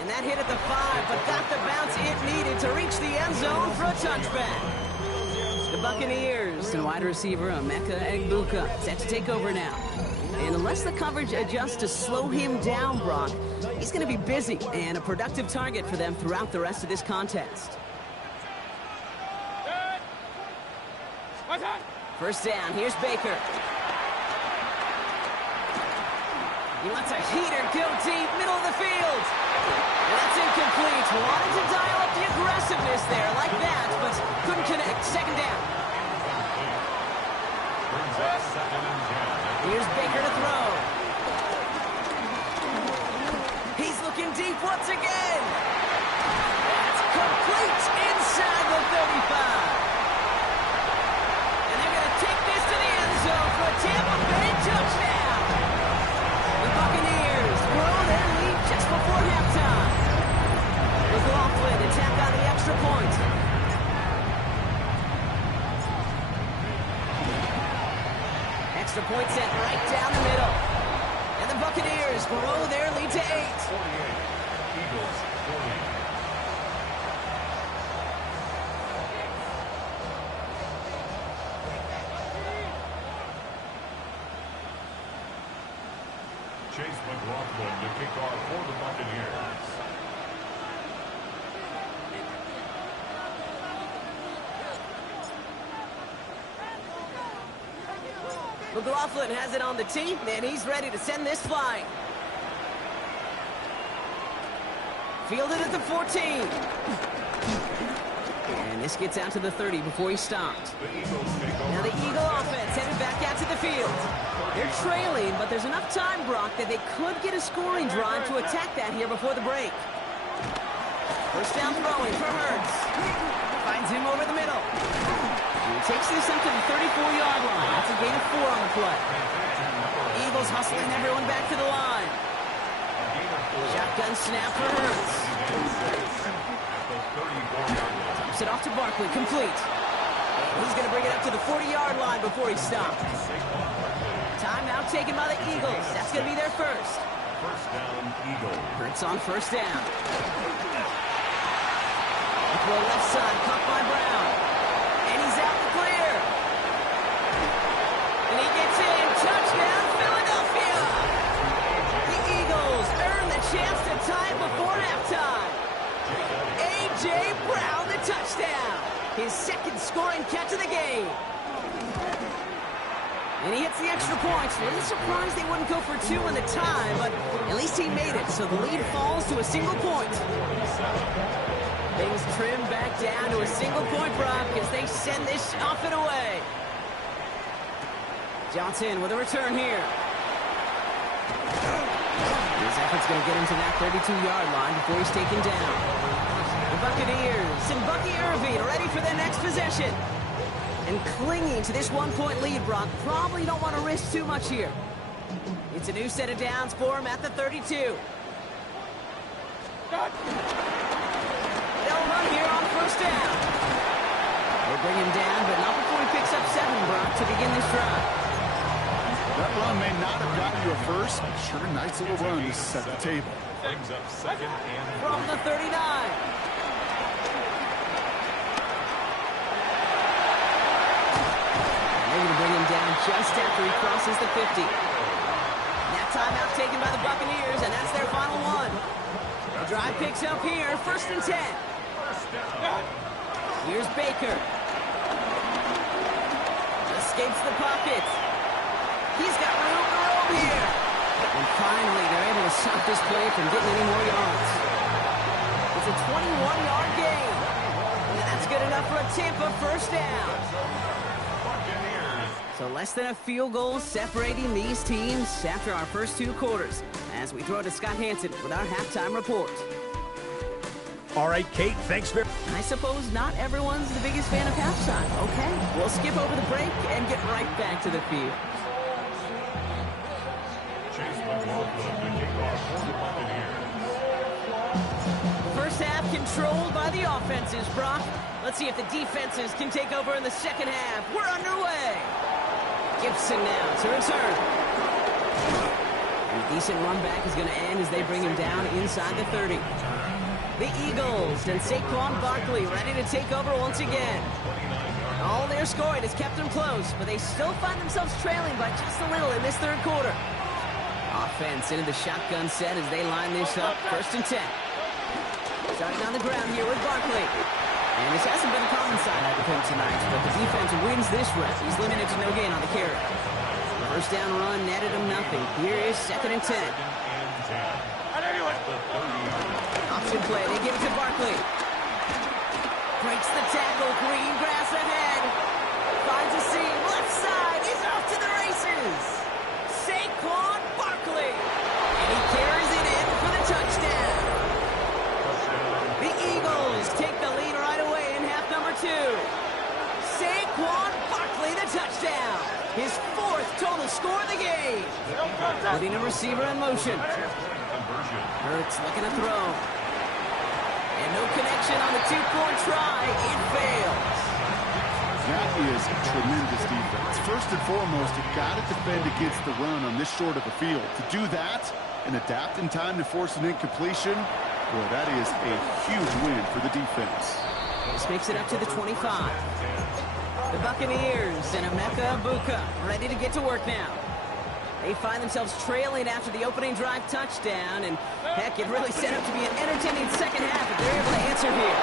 And that hit at the 5, but got the bounce it needed to reach the end zone for a touchback. The Buccaneers and wide receiver Emeka Egbuka set to take over now. And unless the coverage adjusts to slow him down, Brock, he's going to be busy and a productive target for them throughout the rest of this contest. First down, here's Baker. He lets a heater go deep, middle of the field. And that's incomplete. Wanted to dial up the aggressiveness there like that, but couldn't connect. 2nd down. Here's Baker to throw. He's looking deep once again. That's complete inside the 35. And they're going to take this to the end zone for a Tampa Bay touchdown. The Buccaneers grow their lead just before halftime. McLaughlin to tack on the extra point. Extra point set right down the middle. And the Buccaneers grow their lead to 8. 48. Eagles 40. Chase McLaughlin to kick off for the Buccaneers. McLaughlin has it on the tee, and he's ready to send this flying. Fielded at the 14. And this gets out to the 30 before he stopped. Now the Eagle offense headed back out to the field. They're trailing, but there's enough time, Brock, that they could get a scoring drive to attack that here before the break. First down throwing for Hurts. Finds him over the middle. He takes this up to the 34-yard line. That's a gain of 4 on the play. Eagles hustling everyone back to the line. Shotgun snap for Hurts. Dumps it off to Barkley, complete. And he's going to bring it up to the 40-yard line before he stops. Timeout taken by the Eagles. That's going to be their first. First down, Eagles. Hurts on first down. Throw left side, caught by Brown. And he's out the clear. And he gets in. Touchdown, Philadelphia. The Eagles earn the chance to tie it before halftime. A.J. Brown, the touchdown. His second scoring catch of the game. And he hits the extra points. A little surprised they wouldn't go for two in the tie, but at least he made it, so the lead falls to a single point. Things trim back down to a single point, Brock, as they send this off and away. Johnson with a return here. His effort's going to get him to that 32-yard line before he's taken down. The Buccaneers and Bucky Irving ready for their next possession. And clinging to this one-point lead, Brock. Probably don't want to risk too much here. It's a new set of downs for him at the 32. They'll run here on first down. They bring him down, but not before he picks up 7, Brock, to begin this drive. That run may not have gotten you a first, but sure, nice little run to set the table. Brings up second and From the 39. They're going to bring him down just after he crosses the 50. That timeout taken by the Buccaneers, and that's their final one. The drive picks up here, 1st and 10. Here's Baker. Escapes the pocket. He's got room to roam here. And finally, they're able to stop this play from getting any more yards. It's a 21-yard gain. And that's good enough for a Tampa first down. So less than a field goal separating these teams after our first 2 quarters. As we throw to Scott Hanson with our halftime report. All right, Kate, thanks very much. I suppose not everyone's the biggest fan of halftime. Okay, we'll skip over the break and get right back to the field. Chase McLaughlin to kick off for the Buccaneers. First half controlled by the offenses, Brock. Let's see if the defenses can take over in the second half. We're underway. Gibson now to return. A decent run back is going to end as they bring him down inside the 30. The Eagles and Saquon Barkley ready to take over once again. All their scoring has kept them close, but they still find themselves trailing by just a little in this 3rd quarter. Offense into the shotgun set as they line this up, 1st and 10. Starting on the ground here with Barkley. And this hasn't been a common side of him tonight, but the defense wins this rep. He's limited to no gain on the carry. First down run netted him nothing. Here is 2nd and 10. Option play, they give it to Barkley. Breaks the tackle, green grass ahead. Finds a seam, left side, he's off to the races. Saquon Barkley. And he carries it in for the touchdown. The Eagles take the lead right away in half number 2. Saquon Barkley, the touchdown. His 4th total score of the game. Putting a receiver in motion. Hurts looking to throw. And no connection on the 2-point try. It fails. That is tremendous defense. First and foremost, you've got to defend against the run on this short of a field. To do that and adapt in time to force an incompletion, boy, that is a huge win for the defense. This makes it up to the 25. The Buccaneers and Emeka Egbuka ready to get to work now. They find themselves trailing after the opening drive touchdown, and heck, it really set up to be an entertaining second half if they're able to answer here.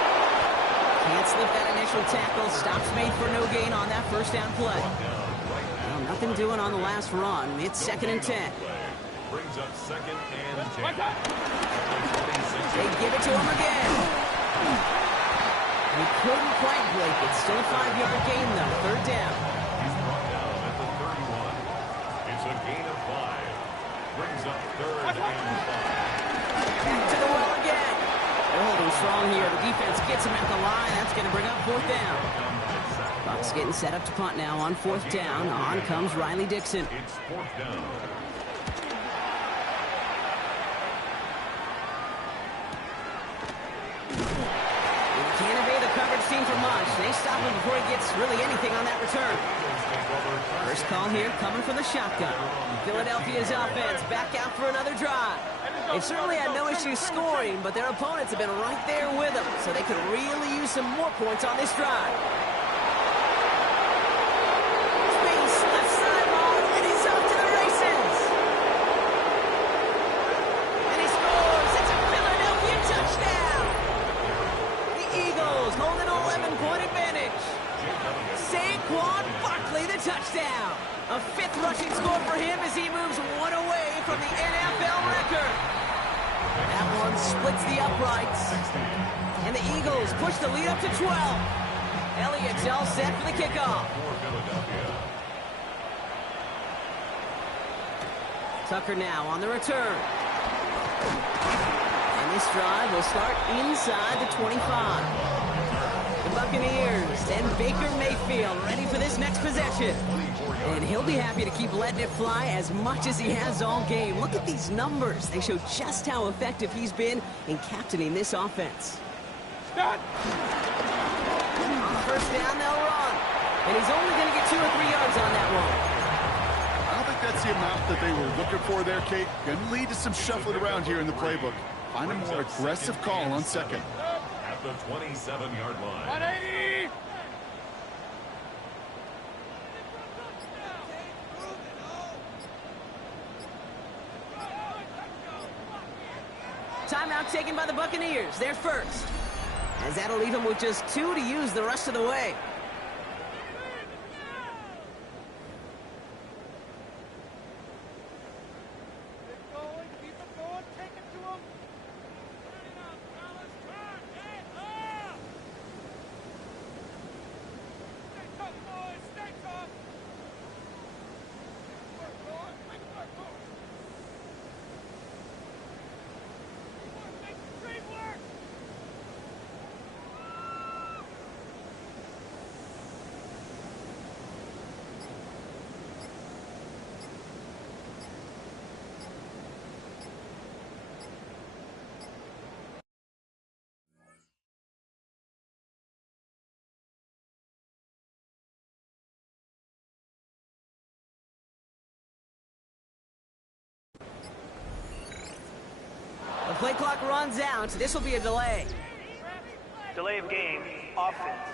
Can't slip that initial tackle. Stops made for no gain on that first down play. Well, nothing doing on the last run. It's 2nd and 10. Brings up 2nd and 10. They give it to him again. He couldn't quite break it. Still a 5-yard gain, though. 3rd down. He's brought down at the 31. It's a gain of 5. Brings up 3rd and 5. Back to the well again. They're holding strong here. The defense gets him at the line. That's going to bring up 4th down. Bucks getting set up to punt now on 4th down. On comes Riley Dixon. It's 4th down. Can't evade the coverage team for much. They stop him before he gets really anything on that return. First call here coming from the shotgun. Philadelphia's offense back out for another drive. They've certainly had no issues scoring, but their opponents have been right there with them, so they could really use some more points on this drive. Space, left sideline, and he's off to the races. And he scores. It's a touchdown. A 5th rushing score for him as he moves one away from the NFL record. That one splits the uprights. And the Eagles push the lead up to 12. Elliott's all set for the kickoff. Tucker now on the return. And this drive will start inside the 25. The Buccaneers and Baker Mayfield ready for this next possession. And he'll be happy to keep letting it fly as much as he has all game. Look at these numbers. They show just how effective he's been in captaining this offense. On first down, they'll run. And he's only going to get 2 or 3 yards on that one. I don't think that's the amount that they were looking for there, Kate. Going to lead to some shuffling around here in the playbook. Find a more aggressive call on second. At the 27-yard line. 180! Timeout taken by the Buccaneers. They're first. As that'll leave him with just 2 to use the rest of the way. The play clock runs out. This will be a delay. Delay of game, offense.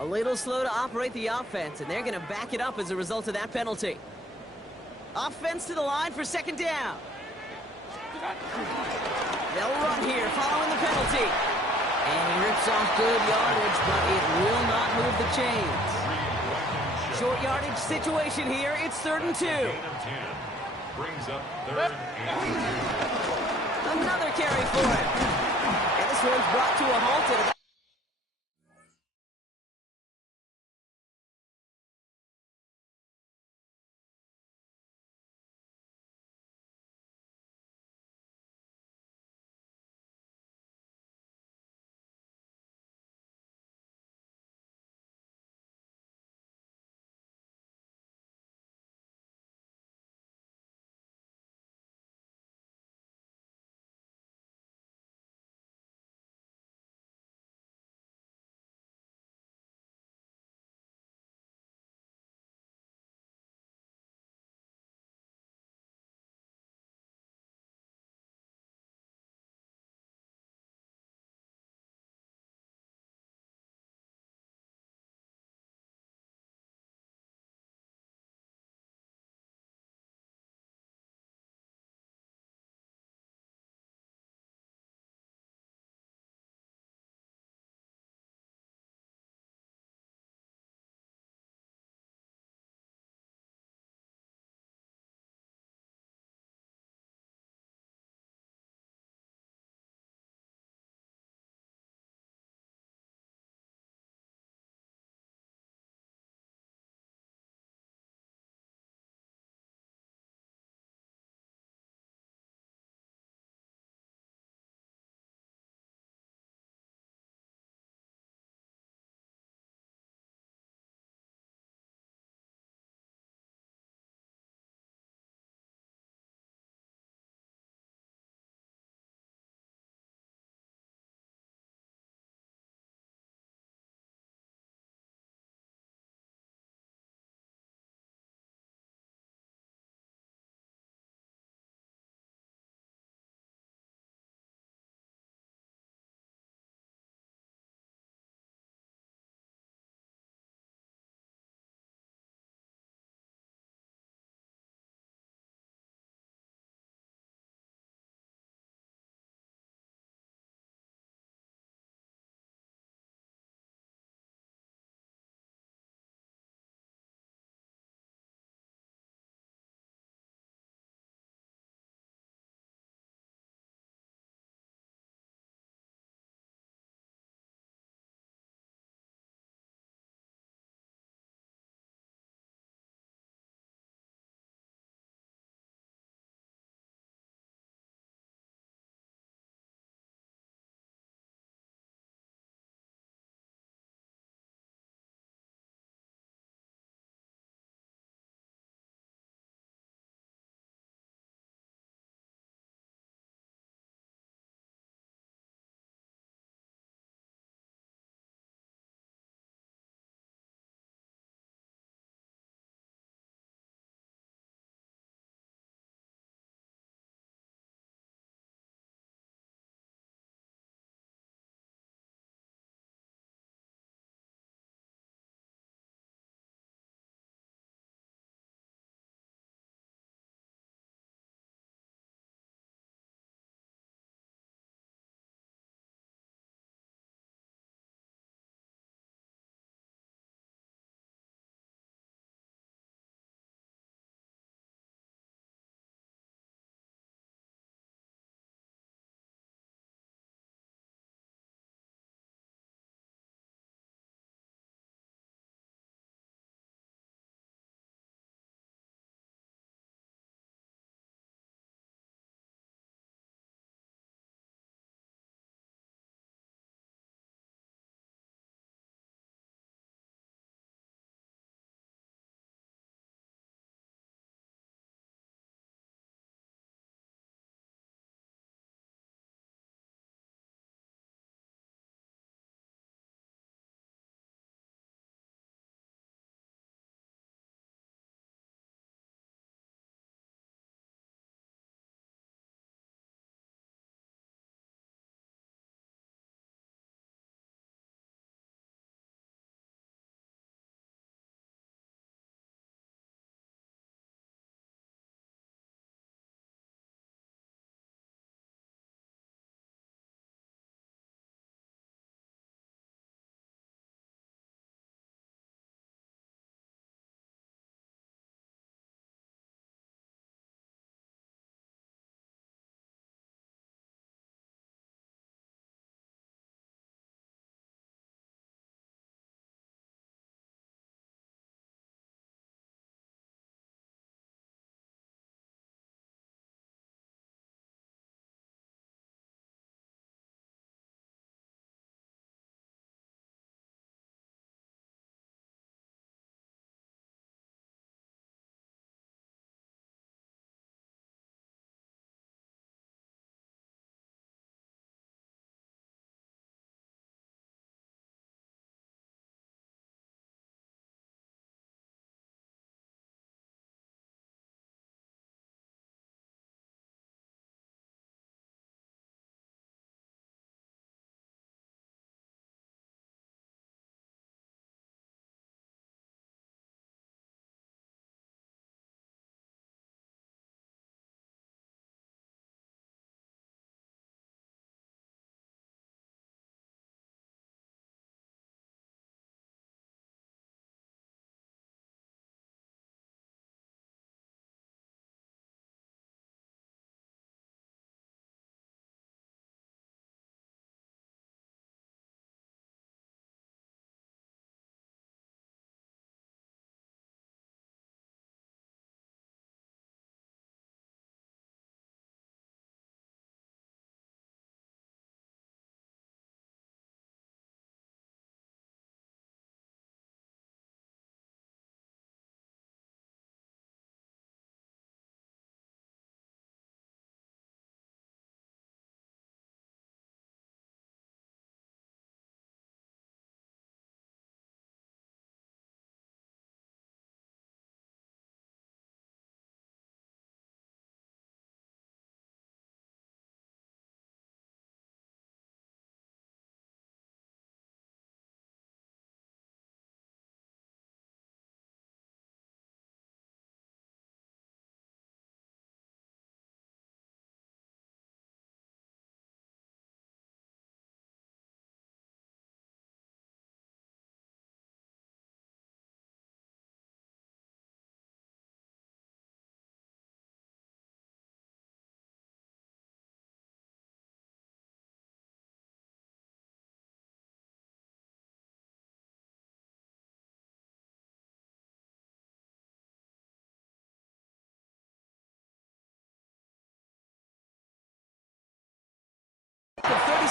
A little slow to operate the offense, and they're going to back it up as a result of that penalty. Offense to the line for second down. They'll run here following the penalty. And he rips off good yardage, but it will not move the chains. Short yardage situation here. It's 3rd and 2. Gain of 10. Brings up 3rd and 2. Another carry for him. And this one's brought to a halt at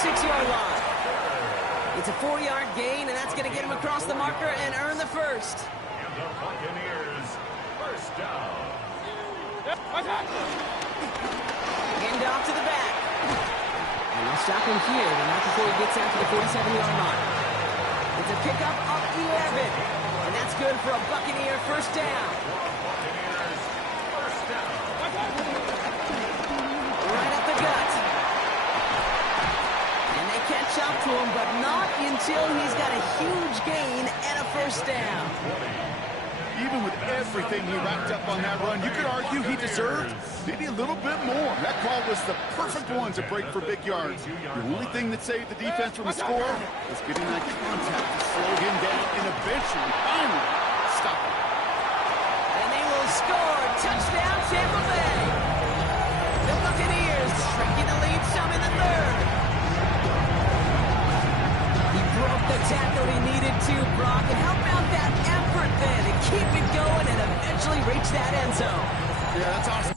46-yard line. It's a 4-yard gain, and that's going to get him across the marker and earn the first. And the Buccaneers, first down. Hand off to the back. And they'll stop him here, but not before he gets out to the 47-yard line. It's a pickup of 11. And that's good for a Buccaneer first down. Buccaneers, first down. Right up the gut. And they catch up to him, but not until he's got a huge gain and a first down. Even with everything he racked up on that run, you could argue he deserved maybe a little bit more. That call was the perfect one to break for big yards. The only thing that saved the defense from a score was getting that contact to slow him down and eventually, finally, stop him. And they will score. Touchdown, Tampa Bay. The Buccaneers shrinking the lead some in the third. He broke the tackle he needed to, Brock. And how about that effort then to keep it going and eventually reach that end zone? Yeah, that's awesome.